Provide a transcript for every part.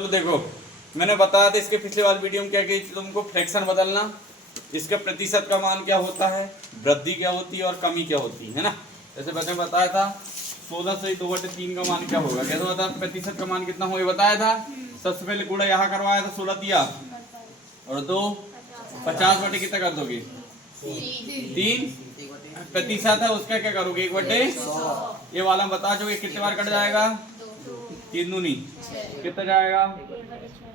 तो देखो मैंने बताया था इसके पिछले वाले वीडियो में क्या कि तुमको फ्रैक्शन बदलना, इसका प्रतिशत का मान क्या होता है, वृद्धि क्या होती है और कमी क्या होती है ना। जैसे मैंने बताया था 16 से 2/3 का मान क्या होगा, कैसे होता है, प्रतिशत का मान कितना होगा बताया था। सबसे पहले गुणा यहाँ करवाया था, 16 दिया और 2 50 बटे कितना कर दोगे 3 प्रतिशत है उसका क्या करोगे 1/100। ये वाला बता जो कितने बार कट जाएगा 3 दूनी कितना जाएगा,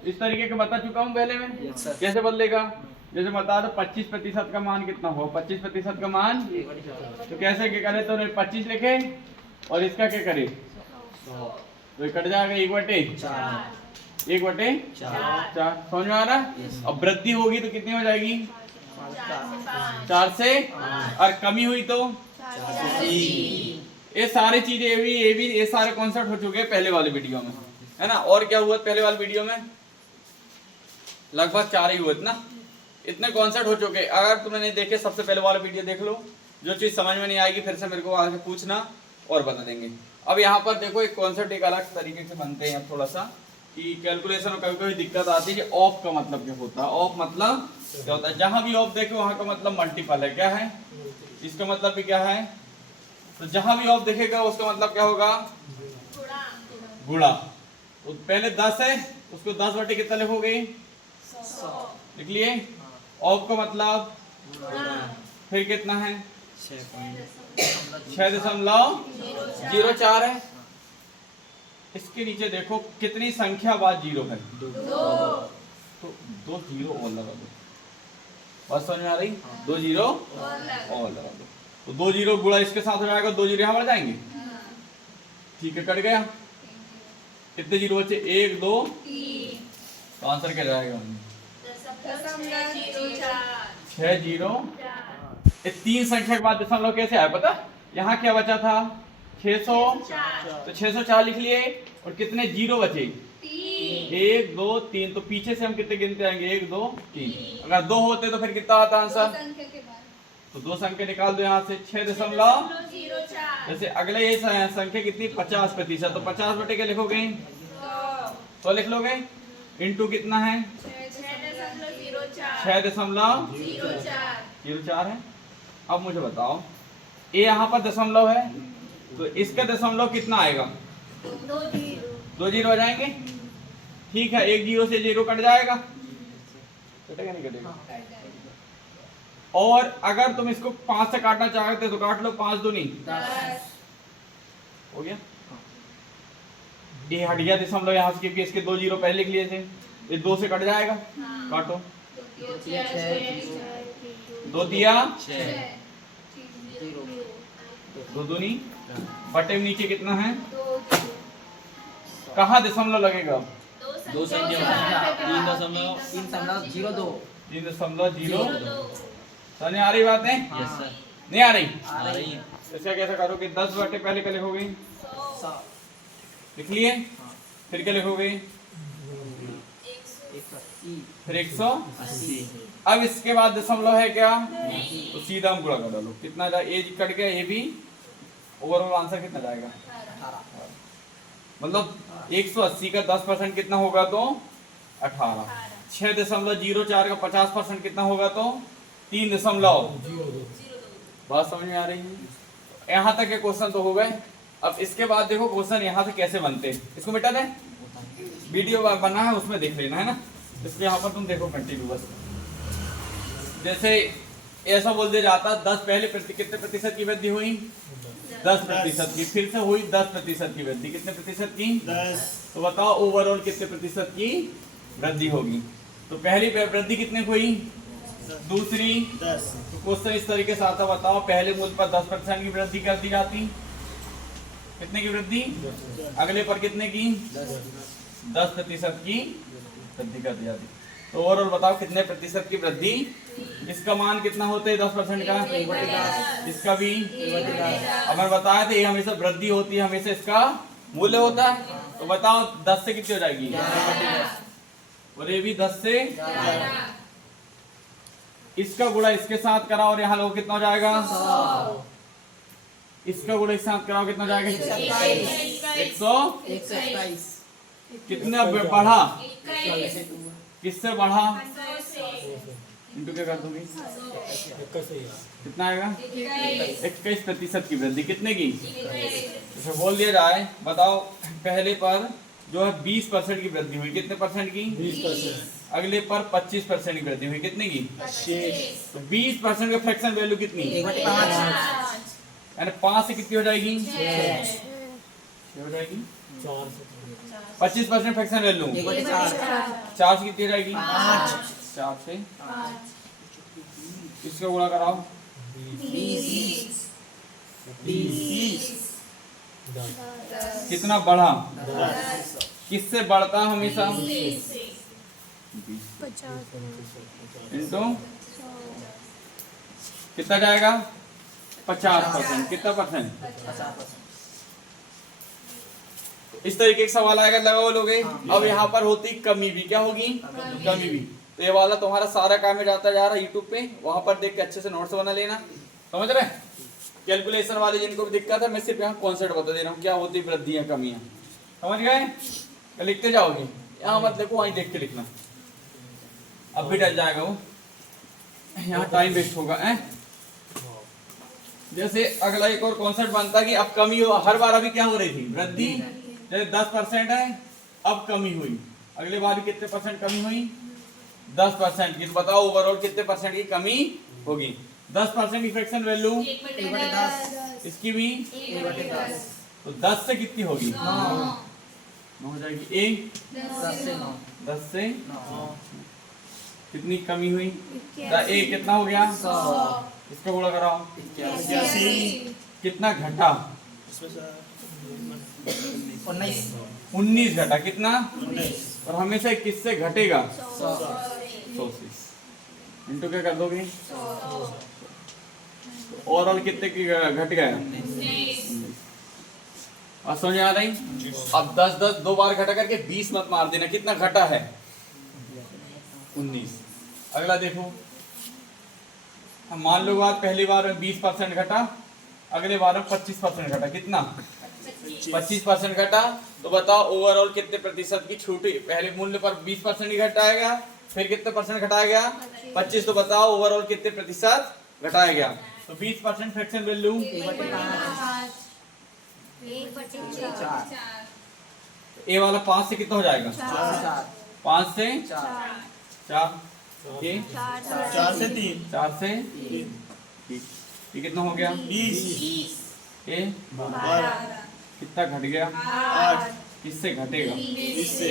इस तरीके के बता चुका हूँ पहले में। कैसे बदलेगा, जैसे बता दो 25% का मान कितना हो, 25% का मान तो कैसे क्या करे, तो 25 लिखे और इसका क्या करे तो कट जाएगा 1/4 समझ में आ रहा। अब वृद्धि होगी तो कितनी हो जाएगी 4 से, और कमी हुई तो ये सारी चीजें ये सारे कॉन्सेप्ट हो चुके हैं पहले वाले वीडियो में, है ना। और क्या हुआ पहले वाले वीडियो में, लगभग 4 ही हुए ना, इतने कॉन्सेप्ट हो चुके। अगर तुमने नहीं देखे सबसे पहले वाला वीडियो देख लो, जो चीज समझ में नहीं आएगी फिर से मेरे को आगे पूछना और बता देंगे। अब यहाँ पर देखो एक कॉन्सेप्ट एक अलग तरीके से बनते हैं थोड़ा सा, कि कैलकुलेशन में कभी कभी दिक्कत आती है कि ऑफ का मतलब क्या होता है। ऑफ मतलब क्या होता है, जहां भी ऑफ देखे वहां का मतलब मल्टीपल है, क्या है इसका मतलब भी क्या है, तो जहां भी ऑफ देखेगा उसका मतलब क्या होगा गुणा। तो पहले 10 है उसको 10 बटे कितना लिखोगे 100 लिख लिए। ऑफ का मतलब फिर कितना है 6.04 है। इसके नीचे देखो कितनी संख्या बाद जीरो है, तो 2 जीरो और लगा दो, बस समझ में आ रही, 2 जीरो और लगा दो, तो 2 जीरो गुणा इसके साथ हो जाएगा, 2 जीरो यहाँ बढ़ जाएंगे, ठीक है कट गया। कितने जीरो बचे 1 2 तो आंसर क्या जाएगा 6 जीरो। इस 3 संख्या के बाद दशमलव कैसे आया पता, यहाँ क्या बचा था 600, तो 604 लिख लिए और कितने जीरो बचे 1 2 3, तो पीछे से हम कितने गिनते आएंगे 1 2 3, अगर 2 होते तो फिर कितना आता आंसर, तो 2 संख्या निकाल दो यहाँ से 6.04। जैसे अगले ये संख्या कितनी 50%, तो 50 बटे क्या लिखोगे 100 लिख लोगे, इंटू कितना है 6.04 है। अब मुझे बताओ ये यहाँ पर दशमलव है तो इसका दशमलव कितना आएगा 2 जीरो आ जाएंगे, ठीक है। 1 जीरो से 0 कट जाएगा, कटेगा नहीं कटेगा। और अगर तुम इसको 5 से काटना चाहते तो काट लो, 5 दूनी 10 हो गया। ये हट गया दशमलव यहाँ से क्योंकि इसके 2 जीरो पहले लिख लिए थे, ये 2 से कट जाएगा, काटो 2 दिया 2 दूनी बटे नीचे कितना है, कहाँ दशमलव लगेगा 2 संख्या 3.02 समझ आ रही बात है, नहीं आ रही, इसका कैसे करो कि 10 बटे पहले क्या लिखोगे 100 लिख लिए, फिर क्या लिखोगे फिर 180। अब इसके बाद दशमलव है क्या, तो सीधा हम गुणा कर डालो, कितना जाए ए कट गया, ए भी ओवरऑल आंसर कितना जाएगा 18। मतलब 180 का 10% कितना होगा तो 18। 6.04 का 50% कितना होगा तो 3.02। बात समझ में आ रही है, यहाँ तक के क्वेश्चन तो हो गए। अब इसके बाद देखो क्वेश्चन यहाँ से कैसे बनते हैं, इसको मिटा दें, वीडियो बना है उसमें देख लेना है ना। इसलिए यहाँ पर तुम देखो कंटिन्यू बस, जैसे ऐसा बोल दिया जाता 10 पहले कितने प्रतिशत की वृद्धि हुई 10% की, फिर से हुई 10% की वृद्धि, कितने प्रतिशत की 10, तो बताओ ओवरऑल कितने प्रतिशत की वृद्धि होगी। तो पहली वृद्धि कितने की हुई, दूसरी 10। तो क्वेश्चन इस तरीके से आता, बताओ पहले मूल्य पर 10% की वृद्धि कर दी जाती, कितने की वृद्धि, अगले पर कितने की 10% की वृद्धि कर दी जाती। तो ओवरऑल बताओ कितने प्रतिशत की वृद्धि, इसका मान कितना होता है 10% का, इसका भी। अब मैं बताया था ये हमेशा वृद्धि होती है, हमेशा इसका मूल्य होता है। तो बताओ 10 से कितनी हो जाएगी और ये भी 10 से, इसका गुणा इसके साथ कराओ और यहाँ लोग कितना हो जाएगा 100, इसका गुणा इसके साथ कराओ कितना हो जाएगा 127। कितना बढ़ा, किससे बढ़ा, इंटू क्या कर दूंगी, कितना आएगा 21% की वृद्धि, कितने की, तो बोल दिया जाए। बताओ पहले पर जो है 20% की वृद्धि हुई, कितने परसेंट की, 20%। अगले पर 25% की वृद्धि हुई, कितने की, 25। तो 20% का फ्रैक्शन वैल्यू कितनी, 1/5, यानी 5 से कितनी हो जाएगी, 6 हो जाएगी। 25% फ्रैक्शन वैल्यू 4 से कितनी हो जाएगी, 5, 4 से इसको गुणा कराओ, 20 कितना बढ़ा, किससे बढ़ता हमेशा, 50 कितना जाएगा, 50%, कितना परसेंट, 50%। इस तरीके का सवाल आएगा, लगाओ लोगे। अब यहाँ पर होती कमी भी, क्या होगी, कमी भी। तो ये वाला तुम्हारा सारा काम में जाता जा रहा है यूट्यूब पे, वहां पर देख के अच्छे से नोट्स बना लेना, समझ रहे। कैलकुलेशन वाले जिनको भी दिक्कत है, मैं सिर्फ यहाँ कॉन्सेप्ट बता दे रहा हूँ, क्या होती वृद्धियां कमियां, समझ गए। लिखते जाओगे, यहाँ मत देखो, वहीं देख के लिखना, अब भी डल जाएगा वो, यहाँ टाइम वेस्ट होगा है। जैसे अगला एक और कॉन्सेप्ट बनता है कि अब कमी हो, हर बार अभी क्या हो रही थी, वृद्धि, जैसे 10% है, अब कमी हुई, अगले बार भी कितने परसेंट कमी हुई, 10% की। तो बताओ ओवरऑल कितने परसेंट की कमी होगी, 10% की फ्रैक्शन वैल्यू 1/10, इसकी भी 1/10, तो 10 से कितनी होगी, 9 हो जाएगी। ए 10 से 9 कितनी कमी हुई, ए कितना हो गया, 100, इसको गुणा कराओ, 81 कितना घटा, 19 घटा, कितना 19, और हमेशा किससे घटेगा, 100 से, इंटू क्या कर दोगे, 100, ओवरऑल कितने की घट गया, 19। और समझ आ रही। अब 10 दो बार घटा करके 20 मत मार देना, कितना घटा है, 19। अगला देखो, हम मान लो बात पहली बार में 20% घटा, अगले बार में 25% घटा, कितना 25% घटा। तो बताओ ओवरऑल कितने प्रतिशत की छूट, पहले मूल्य पर 20% ही घटाएगा, फिर कितने परसेंट घटाया गया, 25। तो बताओ ओवरऑल कितने प्रतिशत घटाया गया, तो 20% फ्रैक्शन वैल्यू 1/5, ए वाला 5 से कितना हो जाएगा, 5 से 4, 4 से 3, 4 से 3, ये कितना हो गया, 20, ए 12, कितना घट गया, 8, किससे घटेगा, 20 से,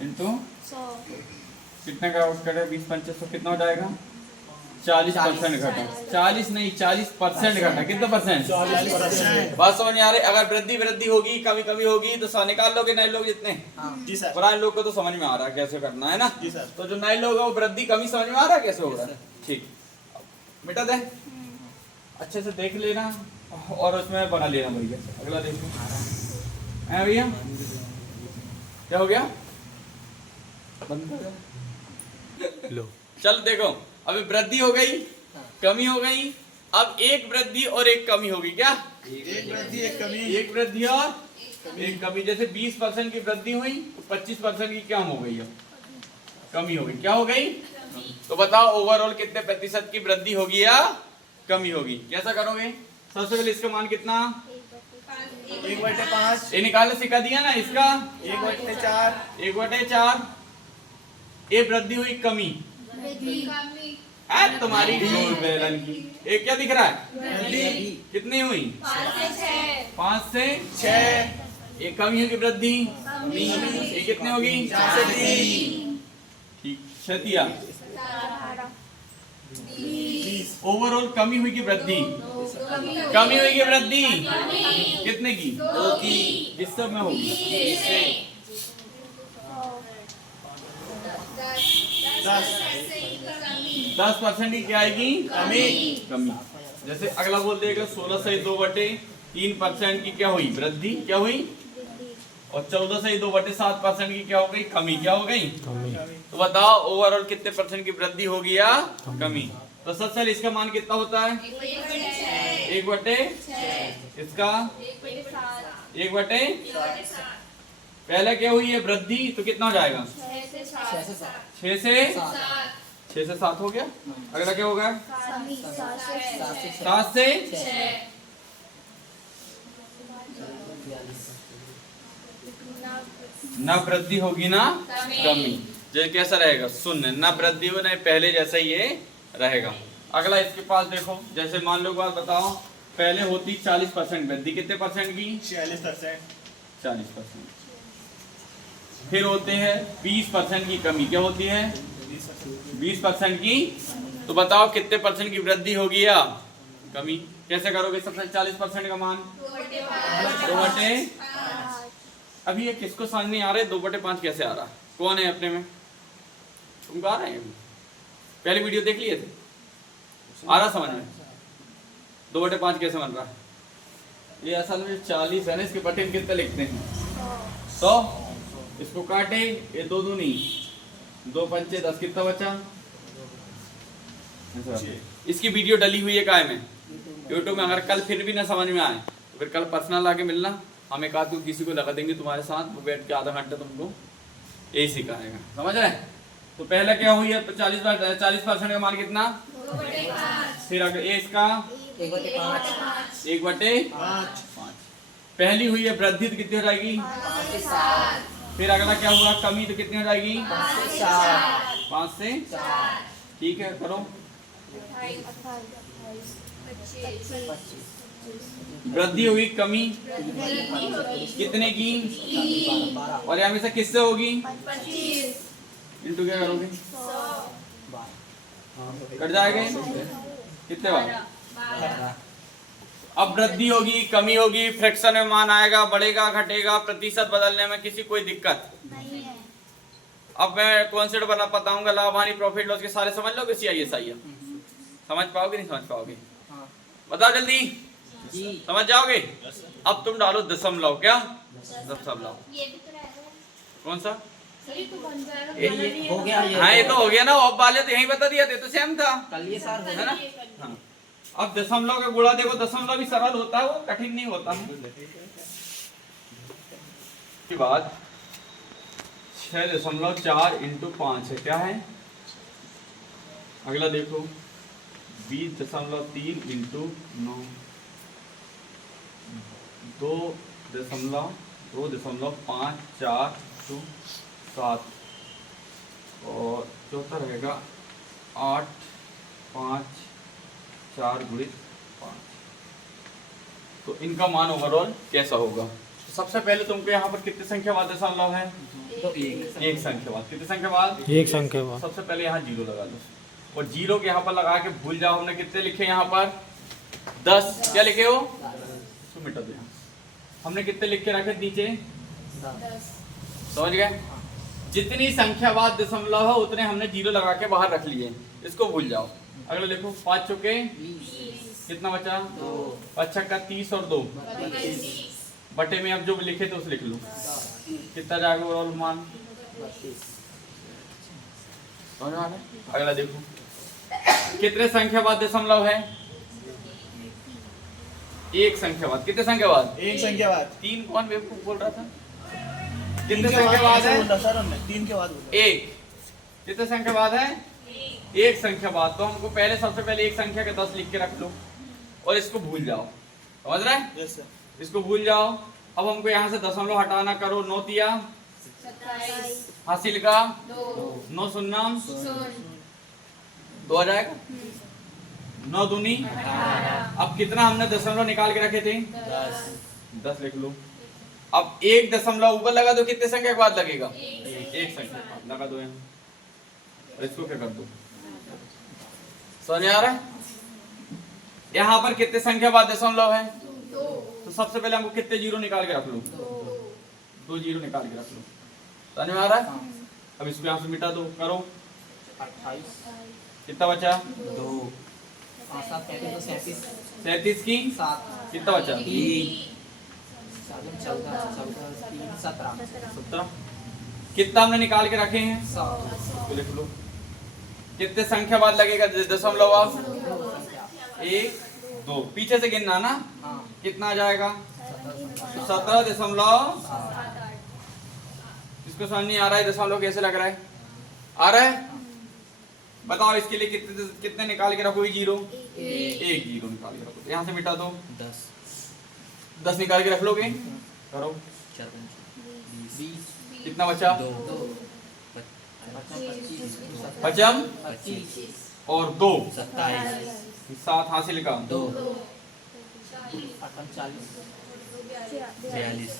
इंटू 100, कितने का घटा, 20 25 कितना हो जाएगा, 40% घटा, 40 नहीं 40% घटा, कितना परसेंट, 40%। बात समझ में आ रही। अगर वृद्धि होगी, कमी होगी, तो निकाल लोगे नए लोग जितने, जी सर, पुराने लोग को तो समझ में आ रहा है कैसे करना है ना, जी सर। तो जो नए लोग है वो वृद्धि कमी समझ में आ रहा है कैसे होगा, ठीक, मिटा दे, अच्छे से देख लेना और उसमें बना लेना भैया। अगला देखो भैया, क्या हो गया, बंद कर लो, चल देखो, अभी वृद्धि हो गई, कमी हो गई, अब एक वृद्धि और एक कमी होगी, क्या, एक वृद्धि एक कमी, एक वृद्धि और एक कमी। जैसे 20% की वृद्धि हुई, 25% की क्या हो गई है, कमी हो गई, क्या हो गई। तो बताओ ओवरऑल कितने प्रतिशत की वृद्धि होगी या कमी होगी, कैसा करोगे। सबसे पहले इसका मान कितना, 1/5, ये निकालने सिखा दिया ना, इसका 1/4, 1/4, ये वृद्धि हुई, कमी तुम्हारी बेलन की, एक क्या दिख रहा है, कितनी हुई, 5 से 6, एक कमी होगी वृद्धि, ये कितनी होगी, 4 से 3, ठीक, क्षतिया, ओवरऑल कमी हुई की वृद्धि, कमी हुई की वृद्धि कितने की, 2 की, इस सब में होगी 10% की क्या आएगी, कमी। जैसे अगला बोल देगा 16 से 2/3% की क्या हुई, वृद्धि, क्या हुई, और 14 से 2/7% की क्या हो गई, कमी, क्या हो गई, तो बताओ ओवरऑल कितने परसेंट की वृद्धि होगी या कमी। तो सबसे इसका मान कितना होता है, 1/6, इसका 1/7, पहले क्या हुई है वृद्धि, तो कितना हो जाएगा 6 से 7 हो गया। अगला क्या होगा 7 से ना वृद्धि होगी ना कमी। जो कैसा रहेगा शून्य, ना वृद्धि हो ना पहले जैसा ही ये रहेगा। अगला इसके पास देखो, जैसे मान लो बात बताओ, पहले होती 40% वृद्धि, कितने परसेंट की 40%। फिर होते हैं 20% की कमी, क्या होती है 20% की। तो बताओ कितने परसेंट की वृद्धि होगी या कमी, कैसे करोगे। सबसे 40% का मान 2/5। अभी ये किसको समझ नहीं आ रहा है 2/5 कैसे आ रहा, कौन है अपने में, तुमको आ रहा है, पहले वीडियो देख लिए थे, आ रहा समझ में 2/5 कैसे बन रहा है। ये असल में 40 है ना, इसके बटे कितने लिखते हैं 100, इसको काटे, ये 2 दूनी 2 पंचे 10, कितना बचा। इसकी वीडियो डली हुई है काय में यूट्यूब में। अगर कल फिर भी ना समझ में आए तो फिर कल पर्सनल आके मिलना, हम एक आध किसी को लगा देंगे तुम्हारे साथ, वो बैठ के आधा घंटा तुमको यही सिखाएगा, समझ रहे। तो पहले क्या हुई है 40% का मान कितना 2/5। फिर अगर इसका 1/5। पहली हुई है वृद्धि, तो कितनी हो जाएगी 5 से 7। फिर अगला क्या हुआ कमी, तो कितनी हो जाएगी 5 से 4। ठीक है करो। वृद्धि हुई कमी कितने की, और यहाँ में से किससे होगी इंटू क्या करोगे, कट जाएगा कितने बार। अब वृद्धि होगी कमी होगी, फ्रैक्शन में मान आएगा, बढ़ेगा घटेगा, प्रतिशत बदलने में किसी कोई दिक्कत नहीं है। अब मैं कॉन्सेप्ट बना बताऊंगा, लाभ हानि प्रॉफिट लॉस के सारे समझ लोगे, CISI समझ पाओगे नहीं समझ पाओगे, बताओ जल्दी जी। समझ जाओगे। अब तुम डालो दशमलव, क्या दशमलव, कौन सा ये हो गया, हाँ ये तो हो गया ना, अब वाले तो यही बता दिया थे, तो सेम था कल ये सर है ना। हाँ। अब दशमलव का गुणा देखो, दशमलव भी सरल होता है, वो कठिन नहीं होता है। के बाद 6.4 × 5 है, क्या है। अगला देखो 20.3 × 9, 2.54 × 7, और चौथा रहेगा 8, 5, 4 × 5। तो इनका मान ओवरऑल कैसा होगा। तो सबसे पहले तुमको यहाँ पर कितने संख्या बाद दशमलव है, तो एक संख्या बाद, कितने संख्या बाद एक संख्या बाद। सबसे पहले यहाँ 0 लगा लो, और 0 के यहाँ पर लगा के भूल जाओ हमने कितने लिखे यहाँ पर 10, क्या लिखे हो, तो मिटा दो। हमने कितने लिख के रखे नीचे 10, समझ गए। जितनी संख्या बाद दशमलव है उतने हमने 0 लगा के बाहर रख लिए, इसको भूल जाओ। अगला देखो 5 चौके 20, कितना बचा 2, 5 छक्का 30 और 2 बटे में अब जो लिखे थे उसे लिख लो, कितना जाएगा ओवरऑल मान 32। अगला देखो कितने संख्या बाद दशमलव है, एक संख्या बाद, कितने संख्या बाद एक संख्या बाद। 3 कौन बेवकूफ बोल रहा था, कितने संख्या बाद है 3 के बाद एक, कितने संख्या बाद है एक संख्या बाद। तो हमको पहले सबसे पहले एक संख्या के 10 लिख के रख लो और इसको भूल जाओ, समझ रहे हैं। yes, इसको भूल जाओ। अब हमको यहाँ से दशमलव हटाना, करो 9 तिया 27, हासिल का 9 शून्य 2 आ जाएगा, 9 दूनी 18। अब कितना हमने दशमलव निकाल के रखे थे 10 लिख लो। अब एक दशमलव ऊपर लगा दो, कितने संख्या के बाद लगेगा एक संख्या के बाद लगा दो यहाँ, और इसको क्या कर दो, समझ आ रहा है। यहाँ पर कितने संख्या बाद दशमलव है, तो सबसे पहले हमको कितने 0 निकाल के रख लो, 2 0 निकाल के रख लो, समझ में आ रहा है। अब इसको यहाँ से मिटा दो, करो 28, कितना बचा 2, 37 की 7, कितना बचा 3, 17। कितना हमने निकाल के रखे हैं 100, लिख लो। कितने संख्या बाद लगेगा दशमलव, 1 2, पीछे से गिनना ना, कितना आ जाएगा 17.7 इसको समझ नहीं आ रहा है दशमलव कैसे लग रहा है? आ रहा है? बताओ इसके लिए कितने कितने निकाल के रखो? जीरो, एक जीरो निकाल के रखो। यहाँ से मिटा दो 10 निकाल के रख लोगे। करो 20 कितना बचा? 2 पचम 25 और 2 27 7 हासिल का 2 42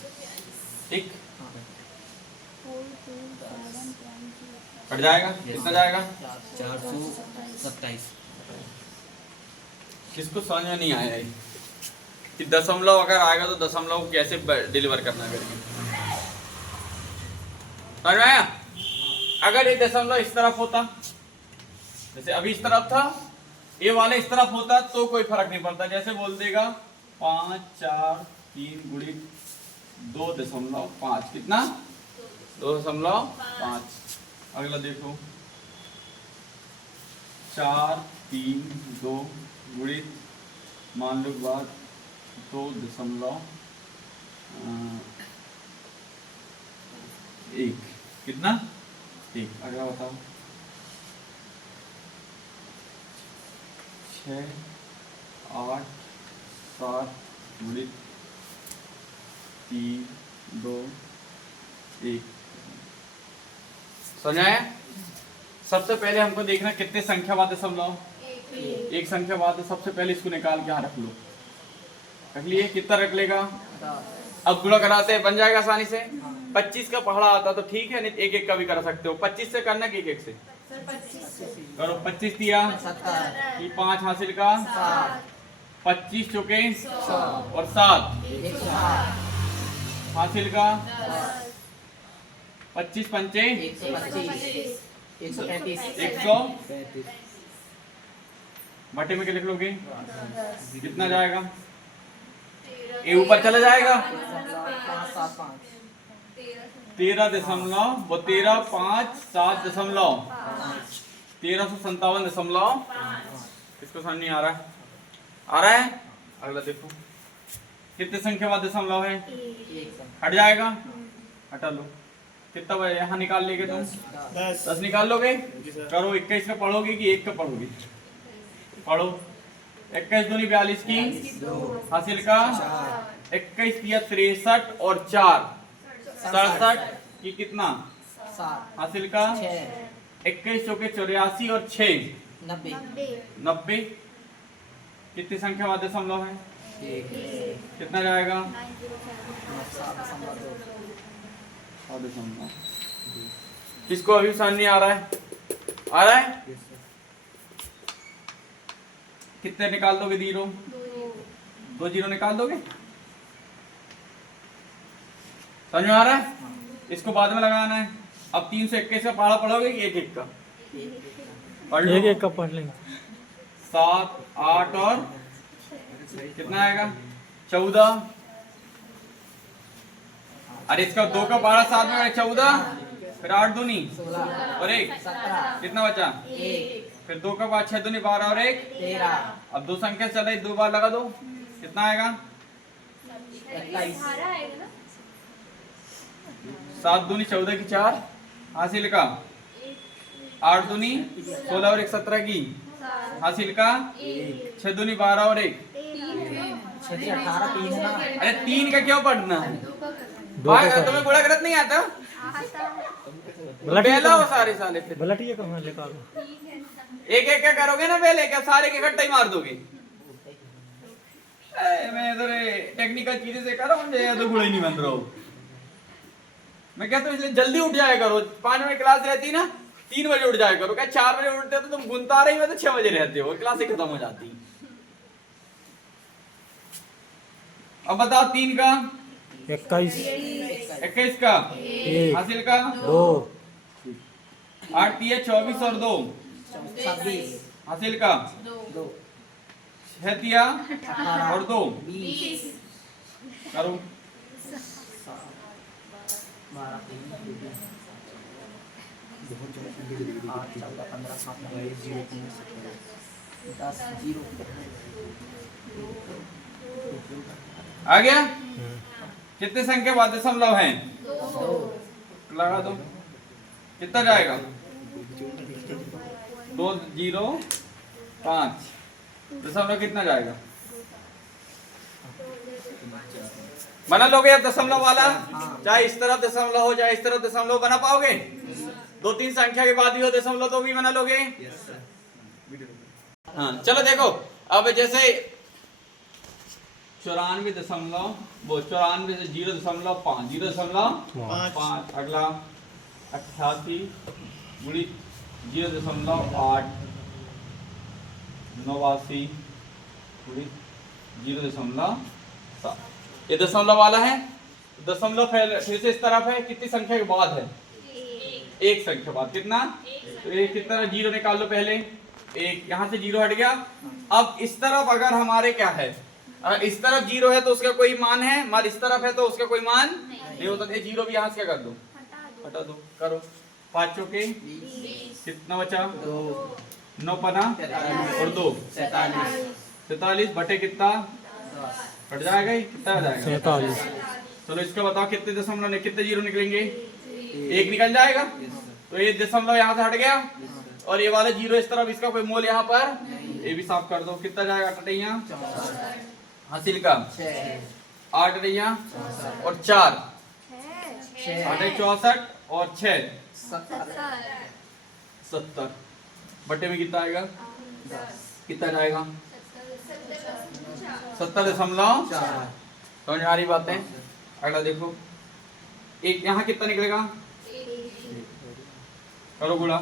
एक कट जाएगा। कितना जाएगा? 427। किसको समझ में नहीं आया कि दशमलव अगर आएगा तो दशमलव कैसे डिलीवर करना करके? समझ में आया? अगर ये दशमलव इस तरफ होता, जैसे अभी इस तरफ था, ये वाले इस तरफ होता तो कोई फर्क नहीं पड़ता। जैसे बोल देगा 5 4 3 गुणित 2.5 कितना? 2.5। अगला देखो 4 3 2 गुणित मान लो बात 2.1 कितना? 1। अगला बताओ 6 8 7 गुणित 3 2 1। समझ आया? सबसे पहले हमको देखना कितने संख्या बाद दशमलव? एक संख्या बाद। सबसे पहले इसको निकाल के यहाँ रख लो। रख लिए? कितना रख लेगा? अब गुणा कराते हैं, बन जाएगा आसानी से। 25 का पहाड़ा आता तो ठीक है, नहीं एक एक का भी कर सकते हो। 25 से करना कि एक एक से करो। 25 दिया 5 हासिल का 25 चौके और 7 हासिल का 25 पंचे 135 बटे में क्या लिख लोगे? कितना जाएगा? ये ऊपर चला जाएगा 13.5 5 7.5 1357.5। इसको समझ नहीं आ रहा है? आ रहा है? अगला देखो कितने संख्या बाद दशमलव है? हट जाएगा, हटा लो। कितना बजे यहाँ निकाल लेगे तुम? 10 निकाल लोगे। करो 21 का पढ़ोगे कि 1 का पढ़ोगे? पढ़ो। 21 दूनी 42 की हासिल का 21 किया 63 और 4 67 की कितना? हासिल का 21 चौके 84 और 6 90। कितनी संख्या बाद दशमलव है? कितना जाएगा? किसको अभी समझ नहीं आ रहा है? आ रहा है? कितने निकाल दोगे? 0 2 0 निकाल दोगे? समझ में आ रहा है? इसको बाद में लगाना है। अब 321 का पहाड़ा पढ़ोगे कि एक एक का? एक एक का पढ़ लेंगे। 7 8 और कितना आएगा? 14। अरे इसका 2 का पहाड़ा 7 में 14, फिर 8 दूनी और 1 कितना बचा? 1। फिर 2 का पहाड़ा 6 दूनी 12 और 1 13। अब 2 संख्या चल रही, 2 बार लगा दो। कितना आएगा? 7 दूनी 14 की 4 हासिल का 8 दूनी 16 और 1 17 की हासिल का 6 दूनी 12 और 1 अरे 3 का क्यों पढ़ना? तुम्हें गुणा गलत नहीं आता? पहला वो सारे साले एक एक क्या करोगे ना? पहले क्या सारे के इकट्ठा ही मार दोगे? मैं इधर टेक्निकल चीजें से कर रहा हूँ, तो गुणा ही नहीं बन रहा हूँ। मैं कहता हूँ इसलिए जल्दी उठ जाया करो। 5 बजे क्लास रहती ना, 3 बजे उठ जाया करो। क्या 4 बजे उठते हो तो तुम गुनता रही में तो 6 बजे रहते हो, क्लास खत्म हो जाती। अब बताओ 3 का 21 का हासिल का 2 8 दिया 24 और 2 26 हासिल का 2 6 दिया और 2 20 करो। आ गया? कितने संख्या बाद दशमलव हैं? लगा दो, कितना जाएगा 205 दशमलव कितना जाएगा, बना लोगे अब दशमलव वाला? चाहे इस तरफ दशमलव हो चाहे इस तरफ दशमलव, बना पाओगे? 2-3 संख्या के बाद भी हो दशमलव तो भी बना लोगे? हाँ चलो देखो, अब जैसे 94 से 0.5 0.5, अगला 88 गुणी 0.8 89 गुणी 0.7, ये दशमलव वाला है। दशमलव फिर से इस तरफ है, कितनी संख्या के बाद है? एक संख्या बाद। कितना? तो ये कितना जीरो निकाल लो पहले, एक यहाँ से जीरो हट गया। अब इस तरफ अगर हमारे क्या है, अगर इस तरफ जीरो है तो उसका कोई मान है, मगर इस तरफ है तो उसका कोई मान नहीं होता। ये जीरो भी यहाँ से क्या कर दो, हटा दो। करो 5 चौके कितना बचा, 9 पना और 2 47 बटे कितना हट जाएगा, कितना आ जाएगा 47। चलो इसका बताओ कितने दशमलव कितने जीरो निकलेंगे, एक निकल जाएगा। तो ये दशमलव यहाँ से हट गया और ये वाला जीरो इस तरफ, इसका कोई मोल यहाँ पर, ये भी साफ कर दो। कितना जाएगा टटैया हासिल का 8 टटैया और 4 64 और 6 70 बटे में कितना आएगा, कितना जाएगा 70.4। समझ आ रही बातें? अगला देखो, एक यहाँ कितना निकलेगा, करो गुणा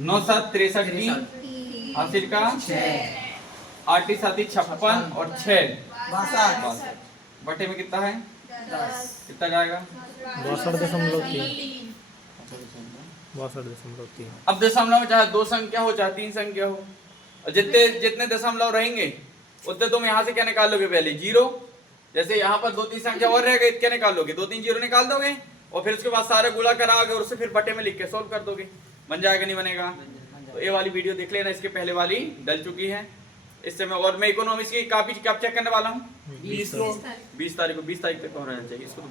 9 7 63 हासिल का 8 7 56 और 6 बटे में कितना है, कितना जाएगा 62.3। अब दशमलव में चाहे 2 संख्या हो चाहे 3 संख्या हो, जितने जितने दशमलव रहेंगे उतने तुम यहाँ से क्या निकाल लोगे, पहले जीरो। जैसे यहाँ पर 2-3 संख्या और रहेगा, क्या निकाल लोगे, 2-3 जीरो निकाल दोगे और फिर उसके बाद सारे गुणा कराओगे और उससे फिर बटे में लिख के सोल्व कर दोगे। बन जाएगा नहीं बनेगा? तो ये वाली वीडियो देख लेना, इसके पहले वाली डल चुकी है। इससे मैं इकोनॉमिक्स की कॉपी कब चेक करने वाला हूँ 20 तारीख को 20 तारीख तक हो रहना चाहिए इसको।